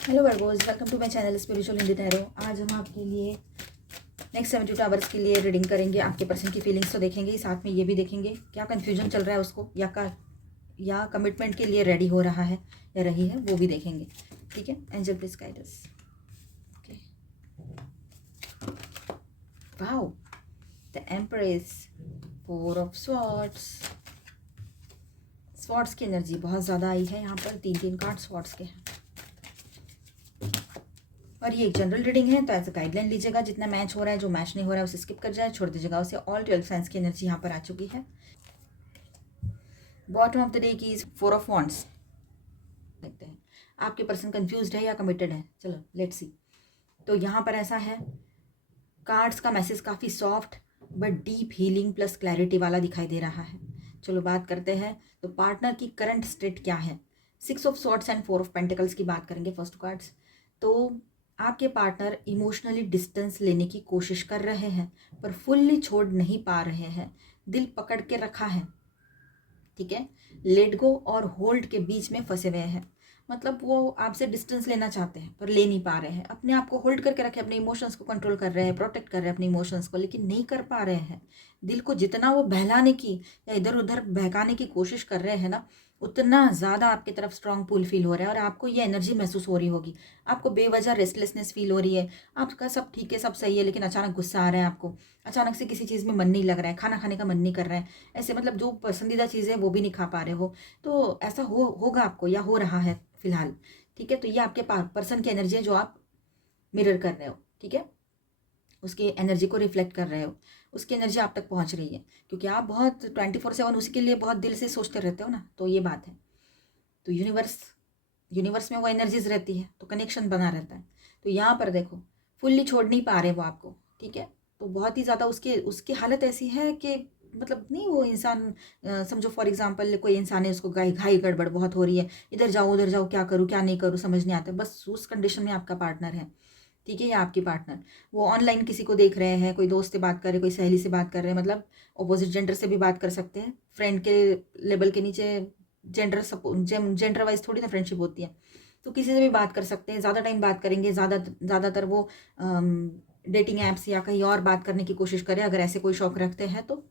Hello Virgos, welcome to my channel spiritual Hindi tarot. आज हम आपके लिए नेक्स्ट 72 आवर्स के लिए रीडिंग करेंगे। आपके पर्सन की फीलिंग्स तो देखेंगे ही, साथ में ये भी देखेंगे क्या कन्फ्यूजन चल रहा है उसको, या कमिटमेंट के लिए रेडी हो रहा है या रही है, वो भी देखेंगे। ठीक है, angel please guide us. Okay, wow, the empress, 4 of swords. Swords की एनर्जी बहुत ज़्यादा आई है यहाँ पर। 3 कार्ड स्वॉर्ड्स के हैं और ये एक जनरल रीडिंग है, तो एज अ गाइडलाइन लीजिएगा। जितना मैच हो रहा है, जो मैच नहीं हो रहा है उसे स्किप कर जाए, छोड़ दीजिएगा उसे। ऑल 12 साइंस की एनर्जी यहाँ पर आ चुकी है। बॉटम ऑफ द डे की 4 ऑफ वॉन्ड्स। देखते हैं आपके पर्सन कंफ्यूज्ड है या कमिटेड है। चलो लेट्स सी। तो यहाँ पर ऐसा है, कार्ड्स का मैसेज काफ़ी soft but deep healing plus clarity वाला दिखाई दे रहा है। चलो बात करते हैं, तो पार्टनर की करंट स्टेट क्या है। 6 of swords and 4 of pentacles की बात करेंगे फर्स्ट कार्ड्स। तो आपके पार्टनर इमोशनली डिस्टेंस लेने की कोशिश कर रहे हैं पर फुल्ली छोड़ नहीं पा रहे हैं। दिल पकड़ के रखा है, ठीक है। लेट गो और होल्ड के बीच में फंसे हुए हैं। मतलब वो आपसे डिस्टेंस लेना चाहते हैं पर ले नहीं पा रहे हैं। अपने आप को होल्ड करके रखे, अपने इमोशंस को कंट्रोल कर रहे हैं, प्रोटेक्ट कर रहे हैं अपने इमोशंस को, लेकिन नहीं कर पा रहे हैं। दिल को जितना वो बहलाने की या इधर उधर बहकाने की कोशिश कर रहे हैं ना, उतना ज़्यादा आपकी तरफ स्ट्रांग पुल फील हो रहा है और आपको ये एनर्जी महसूस हो रही होगी। आपको बेवजह रेस्टलेसनेस फील हो रही है। आपका सब ठीक है, सब सही है, लेकिन अचानक गुस्सा आ रहा है आपको। अचानक से किसी चीज़ में मन नहीं लग रहा है, खाना खाने का मन नहीं कर रहा है। ऐसे मतलब जो पसंदीदा चीज़ है वो भी नहीं खा पा रहे हो। तो ऐसा होगा आपको या हो रहा है फिलहाल। ठीक है, तो ये आपके पर्सन की एनर्जी है जो आप मिरर कर रहे हो। ठीक है, उसकी एनर्जी को रिफ्लेक्ट कर रहे हो, उसकी एनर्जी आप तक पहुंच रही है, क्योंकि आप बहुत 24/7 उसके लिए बहुत दिल से सोचते रहते हो ना। तो ये बात है। तो यूनिवर्स में वो एनर्जीज रहती है, तो कनेक्शन बना रहता है। तो यहाँ पर देखो, फुल्ली छोड़ नहीं पा रहे वो आपको। ठीक है, तो बहुत ही ज़्यादा उसकी हालत ऐसी है कि मतलब नहीं, वो इंसान समझो फॉर एग्जांपल कोई इंसान है, उसको घाई गड़बड़ बहुत हो रही है, इधर जाओ उधर जाओ, क्या करूँ क्या नहीं करूँ समझ नहीं आता। बस उस कंडीशन में आपका पार्टनर है। ठीक है, या आपकी पार्टनर वो ऑनलाइन किसी को देख रहे हैं, कोई दोस्त से बात कर रहे हैं, कोई सहेली से बात कर रहे हैं, मतलब अपोजिट जेंडर से भी बात कर सकते हैं। फ्रेंड के लेवल के नीचे जेंडर वाइज थोड़ी ना फ्रेंडशिप होती है। तो किसी से भी बात कर सकते हैं, ज़्यादा टाइम बात करेंगे। ज़्यादातर वो डेटिंग ऐप्स या कहीं और बात करने की कोशिश करें, अगर ऐसे कोई शौक रखते हैं तो।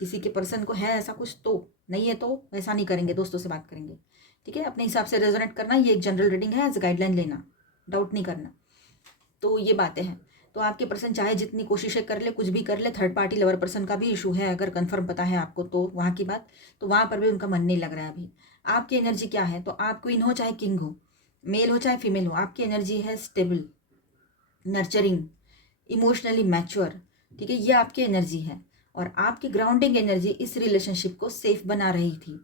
किसी के पर्सन को है ऐसा कुछ, तो नहीं है तो वैसा नहीं करेंगे, दोस्तों से बात करेंगे। ठीक है, अपने हिसाब से रेजोनेट करना। ये एक जनरल रीडिंग है, एज गाइडलाइन लेना, डाउट नहीं करना। तो ये बातें हैं। तो आपके पर्सन चाहे जितनी कोशिशें कर ले, कुछ भी कर ले, थर्ड पार्टी लवर पर्सन का भी इशू है अगर कंफर्म पता है आपको, तो वहाँ की बात, तो वहाँ पर भी उनका मन नहीं लग रहा है अभी। आपकी एनर्जी क्या है, तो आप क्वीन हो चाहे किंग हो, मेल हो चाहे फीमेल हो, आपकी एनर्जी है स्टेबल, नर्चरिंग, इमोशनली मैच्योर। ठीक है, ये आपकी एनर्जी है। और आपकी ग्राउंडिंग एनर्जी इस रिलेशनशिप को सेफ बना रही थी।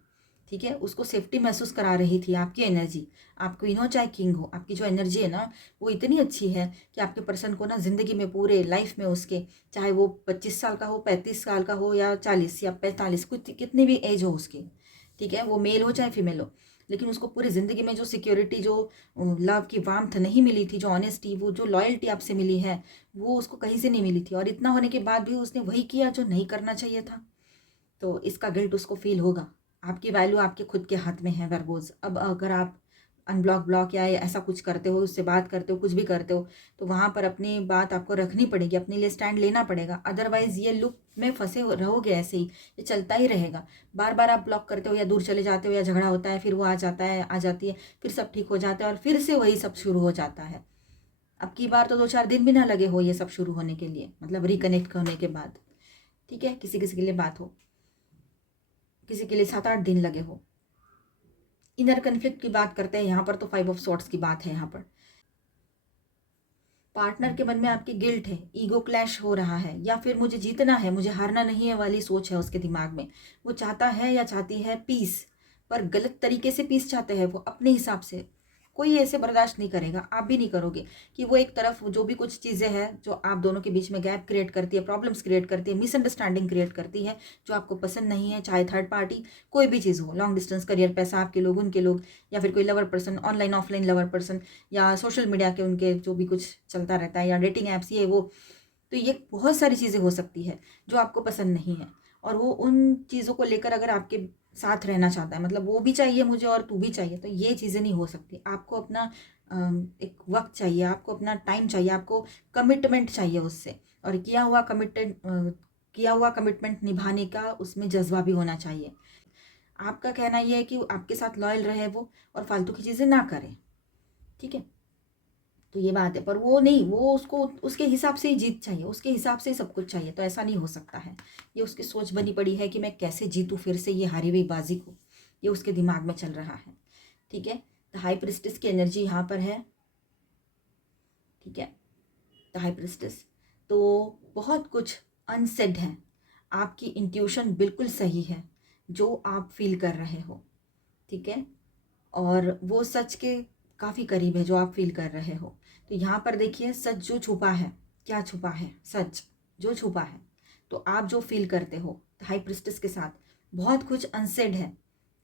ठीक है, उसको सेफ्टी महसूस करा रही थी आपकी एनर्जी। आप क्वीन हो चाहे किंग हो, आपकी जो एनर्जी है ना, वो इतनी अच्छी है कि आपके पर्सन को ना ज़िंदगी में, पूरे लाइफ में उसके, चाहे वो 25 साल का हो, 35 साल का हो, या 40 या 45, कुछ कितनी भी एज हो उसकी, ठीक है, वो मेल हो चाहे फीमेल हो, लेकिन उसको पूरी ज़िंदगी में जो सिक्योरिटी, जो लव की वार्मथ नहीं मिली थी, जो ऑनेस्टी, वो जो लॉयल्टी आपसे मिली है, वो उसको कहीं से नहीं मिली थी। और इतना होने के बाद भी उसने वही किया जो नहीं करना चाहिए था। तो इसका गिल्ट उसको फील होगा। आपकी वैल्यू आपके खुद के हाथ में है वर्गोज। अब अगर आप ब्लॉक या ऐसा कुछ करते हो, उससे बात करते हो, कुछ भी करते हो, तो वहाँ पर अपनी बात आपको रखनी पड़ेगी, अपने लिए स्टैंड लेना पड़ेगा। अदरवाइज़ ये लूप में फंसे रहोगे, ऐसे ही ये चलता ही रहेगा। बार बार आप ब्लॉक करते हो या दूर चले जाते हो या झगड़ा होता है, फिर वो आ जाता है, आ जाती है, फिर सब ठीक हो जाता है और फिर से वही सब शुरू हो जाता है। अब की बार तो 2-4 दिन भी ना लगे हो ये सब शुरू होने के लिए, मतलब रिकनेक्ट होने के बाद। ठीक है, किसी किसी के लिए बात हो, किसी के लिए 7-8 दिन लगे हो। इनर कन्फ्लिक्ट की बात करते हैं यहाँ पर, तो 5 ऑफ सॉर्ड्स की बात है यहाँ पर। पार्टनर के मन में आपकी गिल्ट है, ईगो क्लैश हो रहा है, या फिर मुझे जीतना है, मुझे हारना नहीं है वाली सोच है उसके दिमाग में। वो चाहता है या चाहती है पीस, पर गलत तरीके से पीस चाहते हैं वो, अपने हिसाब से। कोई ऐसे बर्दाश्त नहीं करेगा, आप भी नहीं करोगे, कि वो एक तरफ जो भी कुछ चीज़ें हैं जो आप दोनों के बीच में गैप क्रिएट करती है, प्रॉब्लम्स क्रिएट करती है, मिसअंडरस्टैंडिंग क्रिएट करती है, जो आपको पसंद नहीं है, चाहे थर्ड पार्टी कोई भी चीज़ हो, लॉन्ग डिस्टेंस, करियर, पैसा, आपके लोग, उनके लोग, या फिर कोई lover person, online offline lover person, या सोशल मीडिया के उनके जो भी कुछ चलता रहता है, या डेटिंग ऐप्स, ये वो। तो ये बहुत सारी चीज़ें हो सकती है जो आपको पसंद नहीं है, और वो उन चीज़ों को लेकर अगर आपके साथ रहना चाहता है, मतलब वो भी चाहिए मुझे और तू भी चाहिए, तो ये चीज़ें नहीं हो सकती। आपको अपना एक वक्त चाहिए, आपको अपना टाइम चाहिए, आपको कमिटमेंट चाहिए उससे, और किया हुआ कमिटमेंट निभाने का उसमें जज्बा भी होना चाहिए। आपका कहना यह है कि आपके साथ लॉयल रहे वो, और फालतू की चीज़ें ना करें, ठीक है। तो ये बात है, पर वो नहीं, वो उसको उसके हिसाब से ही जीत चाहिए, उसके हिसाब से ही सब कुछ चाहिए, तो ऐसा नहीं हो सकता है। ये उसकी सोच बनी पड़ी है कि मैं कैसे जीतूँ फिर से ये हारी हुई बाजी को, ये उसके दिमाग में चल रहा है, ठीक है। द हाई प्रिस्टेस की एनर्जी यहाँ पर है, ठीक है। द हाई प्रिस्टेस, तो बहुत कुछ अनसेड है, आपकी इंट्यूशन बिल्कुल सही है जो आप फील कर रहे हो, ठीक है, और वो सच के काफ़ी करीब है जो आप फील कर रहे हो। तो यहाँ पर देखिए, सच जो छुपा है, क्या छुपा है, सच जो छुपा है, तो आप जो फील करते हो हाई प्रिस्टेस के साथ, बहुत कुछ अनसेड है,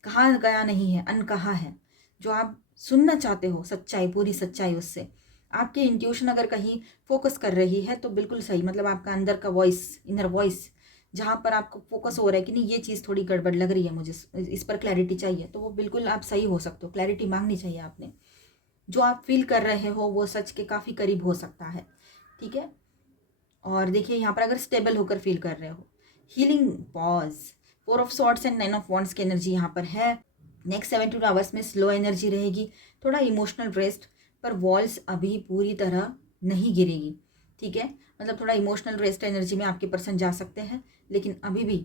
कहा गया नहीं है, अनकहा है, जो आप सुनना चाहते हो, सच्चाई, पूरी सच्चाई उससे। आपकी इंट्यूशन अगर कहीं फोकस कर रही है तो बिल्कुल सही, मतलब आपका अंदर का वॉइस, इनर वॉइस, जहाँ पर आपको फोकस हो रहा है कि नहीं ये चीज़ थोड़ी गड़बड़ लग रही है, मुझे इस पर क्लैरिटी चाहिए, तो वो बिल्कुल आप सही हो सकते हो, क्लैरिटी मांगनी चाहिए आपने। जो आप फील कर रहे हो वो सच के काफ़ी करीब हो सकता है, ठीक है। और देखिए यहाँ पर अगर स्टेबल होकर फील कर रहे हो, healing pause, 4 of swords and 9 of wands की एनर्जी यहाँ पर है। नेक्स्ट 72 आवर्स में स्लो एनर्जी रहेगी, थोड़ा इमोशनल रेस्ट, पर वॉल्स अभी पूरी तरह नहीं गिरेगी, ठीक है। मतलब थोड़ा इमोशनल रेस्ट एनर्जी में आपके पर्सन जा सकते हैं, लेकिन अभी भी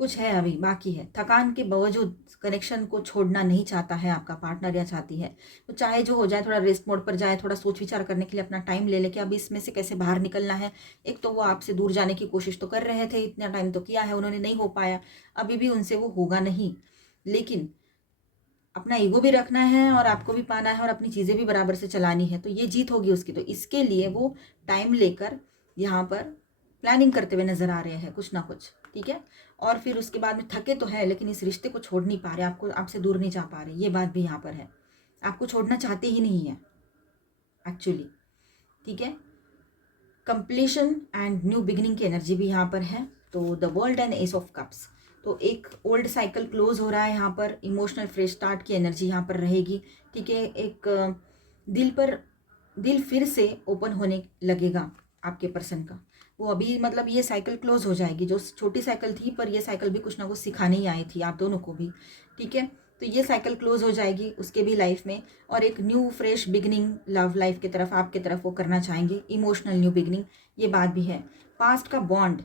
कुछ है, अभी बाकी है। थकान के बावजूद कनेक्शन को छोड़ना नहीं चाहता है आपका पार्टनर या चाहती है, तो चाहे जो हो जाए, थोड़ा रेस्ट मोड पर जाए, थोड़ा सोच विचार करने के लिए अपना टाइम ले ले कि अभी इसमें से कैसे बाहर निकलना है। एक तो वो आपसे दूर जाने की कोशिश तो कर रहे थे, इतना टाइम तो किया है उन्होंने, नहीं हो पाया, अभी भी उनसे वो होगा नहीं, लेकिन अपना ईगो भी रखना है और आपको भी पाना है और अपनी चीज़ें भी बराबर से चलानी है, तो ये जीत होगी उसकी। तो इसके लिए वो टाइम लेकर यहाँ पर प्लानिंग करते हुए नजर आ रहे हैं कुछ ना कुछ, ठीक है। और फिर उसके बाद में थके तो है, लेकिन इस रिश्ते को छोड़ नहीं पा रहे, आपको, आपसे दूर नहीं जा पा रहे, ये बात भी यहाँ पर है, आपको छोड़ना चाहते ही नहीं है एक्चुअली, ठीक है। कंप्लीशन एंड न्यू बिगिनिंग की एनर्जी भी यहाँ पर है। तो the world and S of cups, तो एक ओल्ड साइकिल क्लोज हो रहा है यहाँ पर, इमोशनल फ्रेश स्टार्ट की एनर्जी यहाँ पर रहेगी, ठीक है। एक दिल फिर से ओपन होने लगेगा आपके पर्सन का, वो अभी, मतलब ये साइकिल क्लोज हो जाएगी, जो छोटी साइकिल थी, पर ये साइकिल भी कुछ ना कुछ सिखाने ही आई थी आप दोनों को भी, ठीक है। तो ये साइकिल क्लोज हो जाएगी उसके भी लाइफ में, और एक new fresh beginning love life की तरफ, आपकी तरफ वो करना चाहेंगे, इमोशनल न्यू बिगनिंग, ये बात भी है। पास्ट का बॉन्ड,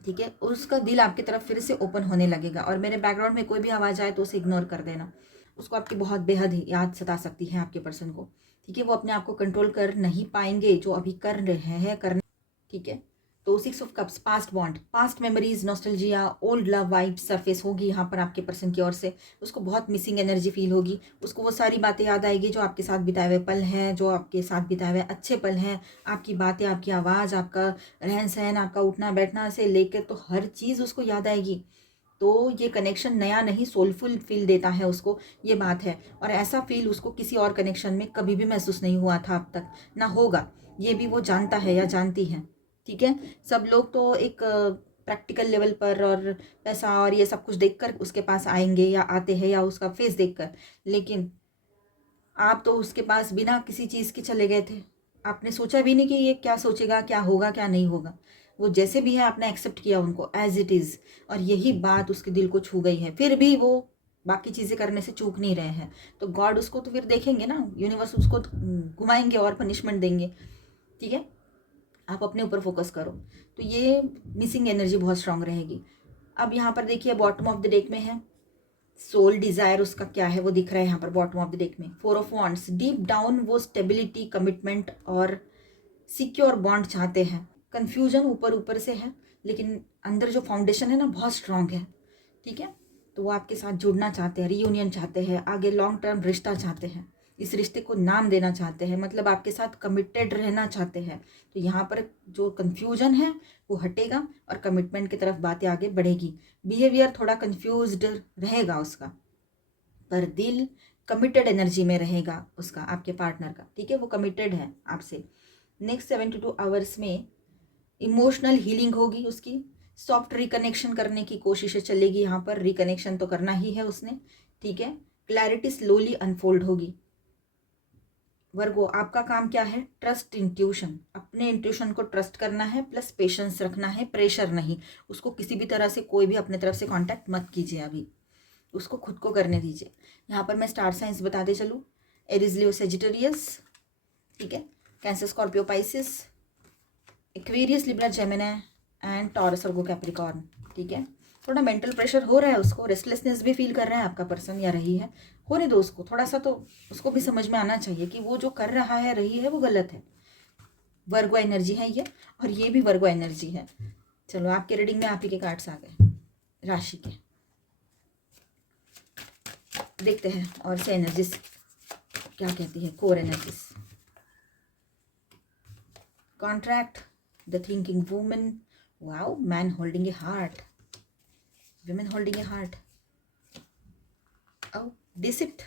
ठीक है, उसका दिल आपकी तरफ फिर से ओपन होने लगेगा। और मेरे बैकग्राउंड में कोई भी आवाज़ आए तो उसे इग्नोर कर देना, उसको आपकी बहुत बेहद ही याद सता सकती है आपके पर्सन को, ठीक है। वो अपने आप को कंट्रोल कर नहीं पाएंगे जो अभी कर रहे हैं करने, ठीक है। तो 6 of cups, past bond, past memories, nostalgia, old love vibes surface होगी यहाँ पर आपके पर्सन की ओर से। उसको बहुत मिसिंग एनर्जी फील होगी, उसको वो सारी बातें याद आएगी जो आपके साथ बिताए हुए पल हैं, जो आपके साथ बिताए हुए अच्छे पल हैं, आपकी बातें, आपकी आवाज़, आपका रहन सहन, आपका उठना बैठना से लेकर, तो हर चीज़ उसको याद आएगी। तो ये कनेक्शन नया नहीं, सोलफुल फील देता है उसको, ये बात है। और ऐसा फील उसको किसी और कनेक्शन में कभी भी महसूस नहीं हुआ था अब तक, ना होगा, ये भी वो जानता है या जानती है, ठीक है। सब लोग तो एक प्रैक्टिकल लेवल पर और पैसा और ये सब कुछ देखकर उसके पास आएंगे या आते हैं, या उसका फेस देखकर, लेकिन आप तो उसके पास बिना किसी चीज़ के चले गए थे, आपने सोचा भी नहीं कि ये क्या सोचेगा, क्या होगा, क्या नहीं होगा। वो जैसे भी है आपने एक्सेप्ट किया उनको एज इट इज़, और यही बात उसके दिल को छू गई है, फिर भी वो बाकी चीज़ें करने से चूक नहीं रहे हैं। तो गॉड उसको तो फिर देखेंगे ना, यूनिवर्स उसको घुमाएंगे और पनिशमेंट देंगे, ठीक है। आप अपने ऊपर फोकस करो। तो ये मिसिंग एनर्जी बहुत स्ट्रांग रहेगी। अब यहाँ पर देखिए, बॉटम ऑफ द डेक में है, सोल डिजायर उसका क्या है वो दिख रहा है यहाँ पर बॉटम ऑफ द डेक में। 4 ऑफ वॉन्ड्स, डीप डाउन वो स्टेबिलिटी, कमिटमेंट और सिक्योर बॉन्ड चाहते हैं। कन्फ्यूजन ऊपर ऊपर से है, लेकिन अंदर जो फाउंडेशन है ना, बहुत स्ट्रांग है, ठीक है। तो वो आपके साथ जुड़ना चाहते हैं, रीयूनियन चाहते हैं, आगे लॉन्ग टर्म रिश्ता चाहते हैं, इस रिश्ते को नाम देना चाहते हैं, मतलब आपके साथ कमिटेड रहना चाहते हैं। तो यहाँ पर जो कन्फ्यूजन है वो हटेगा और कमिटमेंट की तरफ बातें आगे बढ़ेगी। बिहेवियर थोड़ा कन्फ्यूज्ड रहेगा उसका, पर दिल कमिटेड एनर्जी में रहेगा उसका, आपके पार्टनर का, ठीक है। वो कमिटेड है आपसे। नेक्स्ट 72 आवर्स में इमोशनल हीलिंग होगी उसकी, सॉफ्ट रिकनेक्शन करने की कोशिशें चलेगी यहाँ पर, रिकनेक्शन तो करना ही है उसने, ठीक है। क्लैरिटी स्लोली अनफोल्ड होगी, वर्गो, आपका काम क्या है? ट्रस्ट इंट्यूशन, अपने इंट्यूशन को ट्रस्ट करना है, प्लस पेशेंस रखना है, प्रेशर नहीं। उसको किसी भी तरह से कोई भी अपने तरफ से कांटेक्ट मत कीजिए, अभी उसको खुद को करने दीजिए। यहाँ पर मैं स्टार साइंस बताते चलूँ, एरीज लियो सेजिटेरियस, ठीक है, cancer Scorpio Pisces, Aquarius Libra Gemini and Taurus Virgo Capricorn, ठीक है। थोड़ा मेंटल प्रेशर हो रहा है उसको, रेस्टलेसनेस भी फील कर रहा है आपका पर्सन या रही है, होने दो उसको थोड़ा सा, तो उसको भी समझ में आना चाहिए कि वो जो कर रहा है रही है वो गलत है। वर्गो एनर्जी है ये, और ये भी वर्गो एनर्जी है। चलो आपके रीडिंग में आप ही के कार्ड्स आ गए राशि के, देखते हैं और से एनर्जीज क्या कहती है। Core energies, contract, the thinking woman, wow, man holding a heart, women holding a heart, oh deceit,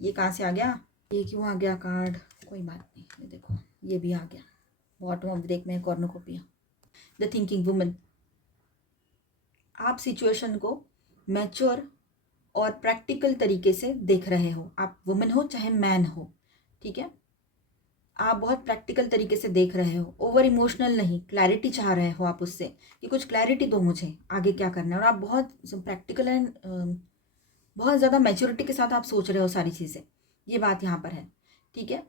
ये कहाँ से आ गया? ये क्यों आ गया कार्ड? कोई बात नहीं, ये देखो ये भी आ गया। बॉटम ऑफ द डेक में कॉर्नुकोपिया, द थिंकिंग वुमन। आप सिचुएशन को मैच्योर और प्रैक्टिकल तरीके से देख रहे हो, आप वुमेन हो चाहे मैन हो, ठीक है। आप बहुत प्रैक्टिकल तरीके से देख रहे हो, ओवर इमोशनल नहीं, क्लैरिटी चाह रहे हो आप उससे कि कुछ क्लैरिटी दो मुझे आगे क्या करना है, और आप बहुत प्रैक्टिकल एंड बहुत ज़्यादा मैच्योरिटी के साथ आप सोच रहे हो सारी चीज़ें, ये बात यहाँ पर है, ठीक है।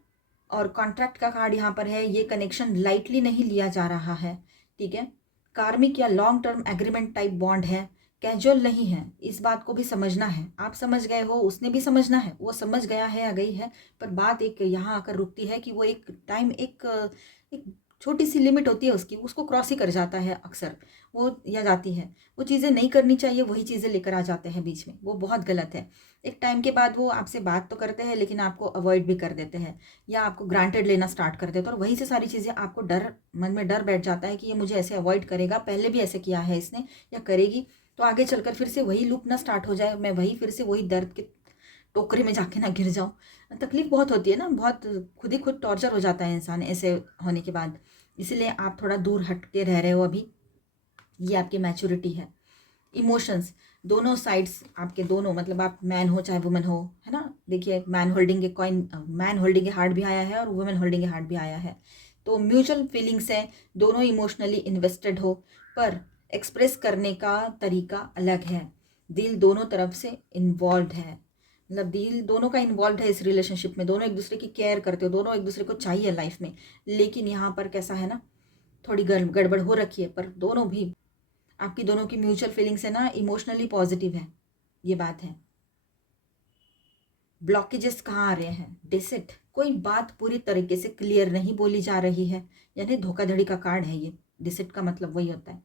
और कॉन्ट्रैक्ट का कार्ड यहाँ पर है, ये कनेक्शन लाइटली नहीं लिया जा रहा है, ठीक है। कार्मिक या long term agreement type bond है, कैजुअल नहीं है, इस बात को भी समझना है। आप समझ गए हो, उसने भी समझना है, वो समझ गया है या गई है, पर बात एक यहाँ आकर रुकती है कि वो एक टाइम एक छोटी सी लिमिट होती है उसकी, उसको क्रॉस ही कर जाता है अक्सर वो, या जाती है। वो चीज़ें नहीं करनी चाहिए, वही चीज़ें लेकर आ जाते हैं बीच में, वो बहुत गलत है। एक टाइम के बाद वो आपसे बात तो करते हैं लेकिन आपको अवॉइड भी कर देते हैं, या आपको ग्रांटेड लेना स्टार्ट कर देते हैं, और वहीं से सारी चीज़ें आपको डर, मन में डर बैठ जाता है कि ये मुझे ऐसे अवॉइड करेगा, पहले भी ऐसे किया है इसने या करेगी, तो आगे चलकर फिर से वही लूप ना स्टार्ट हो जाए, मैं वही फिर से वही दर्द के टोकरे में जाके ना गिर जाऊँ। तकलीफ बहुत होती है ना, बहुत खुद ही खुद टॉर्चर हो जाता है इंसान ऐसे होने के बाद, इसलिए आप थोड़ा दूर हट के रह रहे हो अभी, ये आपकी मैच्योरिटी है। इमोशंस, दोनों साइड्स आपके, दोनों मतलब आप मैन हो चाहे वुमेन हो, है ना। देखिए man holding a coin, man holding a heart भी आया है और वुमेन होल्डिंग ए हार्ट भी आया है, तो म्यूचुअल फीलिंग्स है, दोनों इमोशनली इन्वेस्टेड हो, पर एक्सप्रेस करने का तरीका अलग है। दिल दोनों तरफ से इन्वॉल्व है, मतलब दिल दोनों का इन्वॉल्व है इस रिलेशनशिप में, दोनों एक दूसरे की केयर करते हो, दोनों एक दूसरे को चाहिए लाइफ में। लेकिन यहाँ पर कैसा है ना, थोड़ी गड़बड़ हो रखी है, पर दोनों भी, आपकी दोनों की म्यूचुअल फीलिंग्स है ना, इमोशनली पॉजिटिव है, ये बात है। ब्लॉकेजेस कहाँ आ रहे हैं? डिसिट, कोई बात पूरी तरीके से क्लियर नहीं बोली जा रही है, यानी धोखाधड़ी का कार्ड है ये, डिसिट का मतलब वही होता है।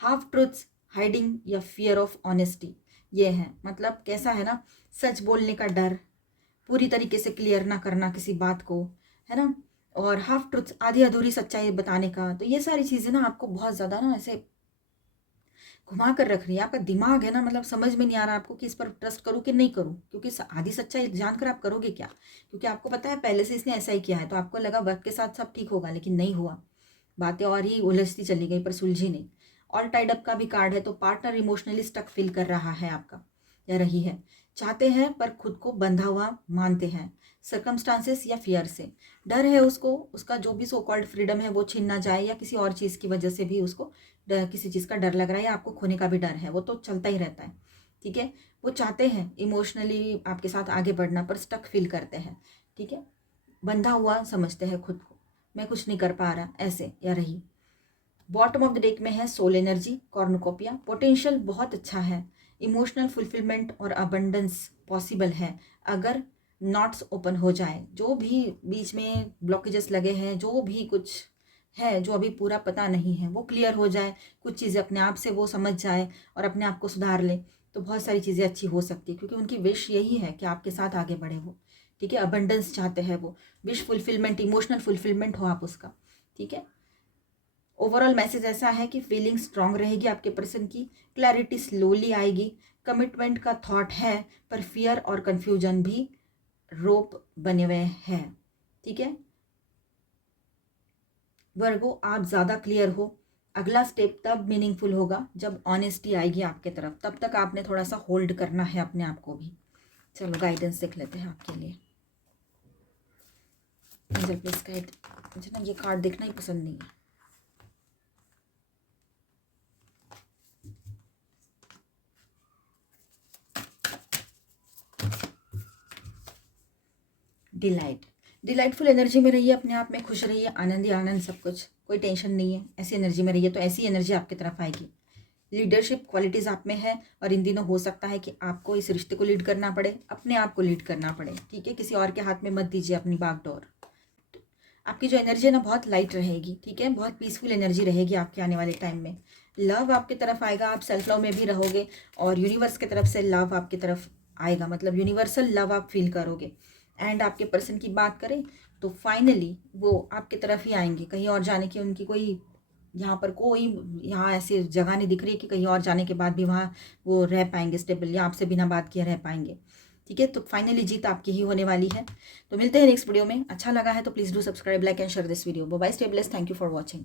हाफ ट्रूथ्स, हाइडिंग या फियर ऑफ ऑनेस्टी, ये है, मतलब कैसा है ना, सच बोलने का डर, पूरी तरीके से क्लियर ना करना किसी बात को, है ना, और हाफ ट्रूथ्स, आधी अधूरी सच्चाई बताने का, तो ये सारी चीज़ें ना आपको बहुत ज़्यादा ना ऐसे घुमा कर रख रही है। आपका दिमाग है ना, मतलब समझ में नहीं आ रहा आपको कि इस पर ट्रस्ट करूँ कि नहीं करूँ, क्योंकि आधी सच्चाई जानकर आप करोगे क्या, क्योंकि आपको पता है पहले से इसने ऐसा ही किया है, तो आपको लगा वक्त के साथ सब ठीक होगा, लेकिन नहीं हुआ, बातें और ही उलझती चली गई पर सुलझी नहीं। ऑल टाइड अप का भी कार्ड है, तो पार्टनर इमोशनली स्टक फील कर रहा है आपका या रही है, चाहते हैं पर खुद को बंधा हुआ मानते हैं, सर्कमस्टांसेस या फियर से, डर है उसको, उसका जो भी सो कॉल्ड फ्रीडम है वो छीन ना जाए, या किसी और चीज़ की वजह से भी उसको किसी चीज़ का डर लग रहा है, या आपको खोने का भी डर है, वो तो चलता ही रहता है, ठीक है। वो चाहते हैं इमोशनली आपके साथ आगे बढ़ना, पर स्टक फील करते हैं, ठीक है, बंधा हुआ समझते हैं खुद को, मैं कुछ नहीं कर पा रहा, ऐसे या रही। बॉटम ऑफ द डेक में है सोल एनर्जी, कॉर्नुकोपिया, पोटेंशियल बहुत अच्छा है, इमोशनल फुलफिलमेंट और अबंडेंस पॉसिबल है अगर नॉट्स ओपन हो जाए, जो भी बीच में ब्लॉकेजेस लगे हैं, जो भी कुछ है जो अभी पूरा पता नहीं है, वो क्लियर हो जाए, कुछ चीज़ें अपने आप से वो समझ जाए और अपने आप को सुधार ले, तो बहुत सारी चीज़ें अच्छी हो सकती है, क्योंकि उनकी विश यही है कि आपके साथ आगे बढ़े वो, ठीक है। अबंडेंस चाहते हैं वो, विश फुलफिलमेंट, इमोशनल फुलफिलमेंट हो आप उसका, ठीक है। ओवरऑल मैसेज ऐसा है कि फीलिंग स्ट्रांग रहेगी आपके पर्सन की, क्लैरिटी स्लोली आएगी, कमिटमेंट का थॉट है, पर फियर और कंफ्यूजन भी रोप बने हुए हैं, ठीक है। वर्गो, आप ज़्यादा क्लियर हो, अगला स्टेप तब मीनिंगफुल होगा जब ऑनेस्टी आएगी आपके तरफ, तब तक आपने थोड़ा सा होल्ड करना है अपने आप को भी। चलो गाइडेंस देख लेते हैं आपके लिए। एंजल प्लीज गाइड, मुझे ना ये कार्ड देखना ही पसंद नहीं है। डिलाइटफुल एनर्जी में रहिए, अपने आप में खुश रहिए, आनंद ही आनंद सब कुछ, कोई टेंशन नहीं है, ऐसी एनर्जी में रहिए तो ऐसी एनर्जी आपकी तरफ आएगी। लीडरशिप क्वालिटीज़ आप में है और इन दिनों हो सकता है कि आपको इस रिश्ते को लीड करना पड़े, अपने आप को लीड करना पड़े, ठीक है। किसी और के हाथ में मत दीजिए अपनी बागडोर। आपकी जो एनर्जी है ना बहुत लाइट रहेगी, ठीक है, बहुत पीसफुल एनर्जी रहेगी आपके आने वाले टाइम में। लव आपकी तरफ आएगा, आप सेल्फ लव में भी रहोगे और यूनिवर्स की तरफ से लव आपकी तरफ आएगा, मतलब यूनिवर्सल लव आप फील करोगे। एंड आपके पर्सन की बात करें तो फाइनली वो आपकी तरफ ही आएंगे, कहीं और जाने की उनकी कोई यहाँ पर कोई यहाँ ऐसी जगह नहीं दिख रही है कि कहीं और जाने के बाद भी वहाँ वो रह पाएंगे स्टेबल, या आपसे बिना बात किए रह पाएंगे, ठीक है। तो फाइनली जीत आपकी ही होने वाली है। तो मिलते हैं नेक्स्ट वीडियो में। अच्छा लगा है तो please do subscribe, like and share this video. Bye, stay blessed, thank you for watching.